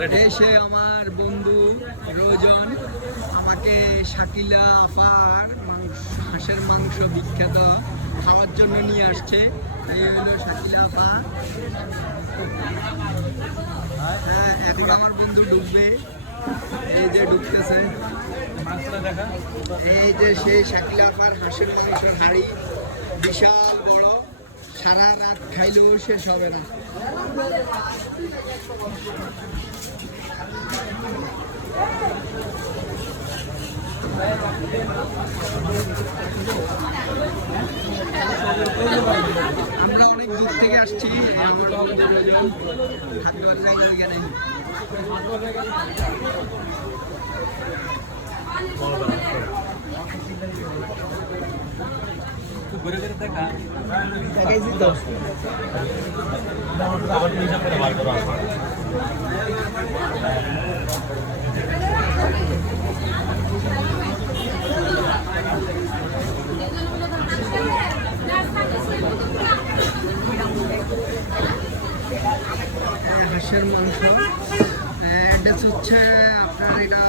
Ready এসে আমার বন্ধু রোজন আমাকে শাকিলা আপার হাঁসের মাংস বিখ্যাত খাওয়ার জন্য নিয়ে আসছে। এই হলো শাকিলা আপা। হ্যাঁ, এখন আমার বন্ধু ডুববে, এই যে ডুবতেছে। এই যে সেই শাকিলা আপার হাঁসের মাংসের হাঁড়ি, বিশাল বড়, সারা রাত খাইলেও শেষ হবে না। আমরা অনেক দূর থেকে আসছি, থাকবার জায়গা এখানে। হাঁসের মাংস অ্যাড্রেস হচ্ছে আপনার এটা